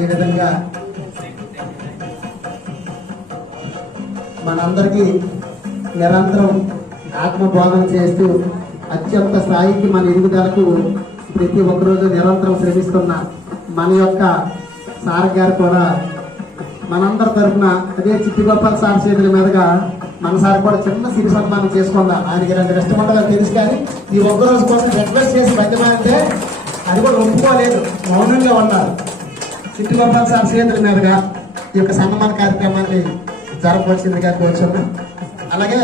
అదేవిధంగా మనందరికీ నిరంతరం ఆత్మబోధన చేస్తూ అత్యంత స్థాయికి మన ఎదుగుదలకు ప్రతి ఒక్కరోజు నిరంతరం శ్రమిస్తున్న మన యొక్క సార్ గారు కూడా మనందరి తరఫున అదే చిట్టిగోపాల్ సార్ చేతుల మీదుగా మన సార్ కూడా చిన్న సిరి సన్మానం చేసుకుందాం. ఆయనకి 2 కష్టమండలు తెలుసు, కానీ ఈ ఒక్కరోజు కోసం రిక్వెస్ట్ చేసి బతిమాలంటే అది కూడా ఒప్పుకోలేదు, మౌనంగా ఉన్నారు. చిట్టిగోపాల్ సార్ చేతుల మీదుగా ఈ యొక్క సన్మాన కార్యక్రమాన్ని జరపవలసిందిగా కోరుచున్నాం. అలాగే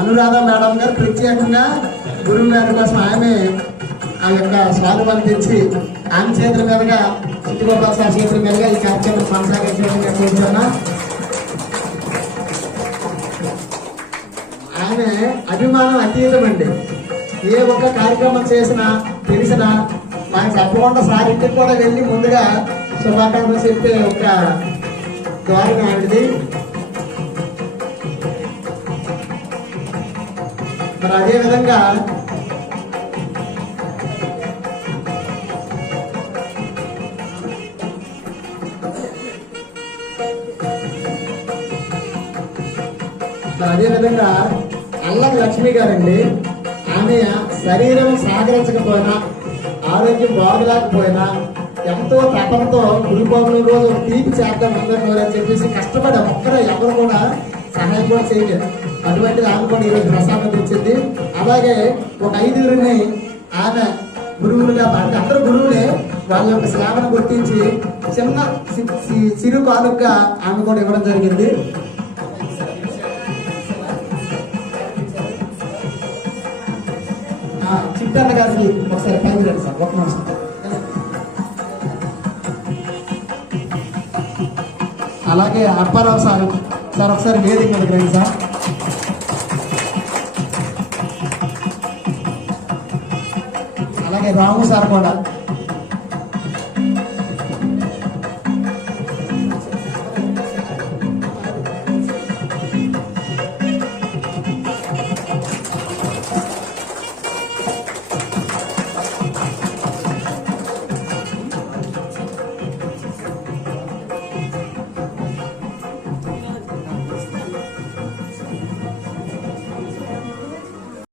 అనురాధ మేడం గారు ప్రత్యేకంగా గురువు గారి కోసం ఆమె ఆ యొక్క స్వాగతం తెచ్చి ఆమె చేతుల మీదుగా చిట్టిగోపాల్ సార్ చేతుల మీదుగా ఈ కార్యక్రమం కొనసాగించడానికి కోరుతున్నాం. ఆమె అభిమానం అతీతం అండి. ఏ ఒక్క కార్యక్రమం చేసినా తెలిసినా నాకు తప్పకుండా సార్ ఇంటికి కూడా వెళ్ళి ముందుగా శుభాకాంక్షలు చెప్పే ఒక ద్వారం ఆవిడది. మరి అదేవిధంగా అల్లం లక్ష్మి గారండి. ఆమె శరీరం సహకరించకపోయినా, ఆరోగ్యం బాగులేకపోయినా ఎంతో తపనతో గురుపౌర్ణమి రోజు తీపి చేద్దాం అందరూ అని చెప్పేసి కష్టపడి ఒక్కరే ఎవరు కూడా సహాయం కూడా చేయలేదు. అటువంటిది ఆమె కూడా ఈరోజు ప్రసాదం తెచ్చింది. అలాగే ఒక 5గురిని ఆమె గురువులుగా, అంటే అందరూ గురువులే, వాళ్ళ యొక్క సేవను గుర్తించి చిన్న చిరు కానుకగా ఆమె కూడా ఇవ్వడం జరిగింది. చిట్టన్న గారికి ఒకసారి పైకి రండి సార్, ఒక నిమిషం. అలాగే అప్పారావు సార్ ఒకసారి వేదిక మీదకి రండి సార్. అలాగే రాము సార్ కూడా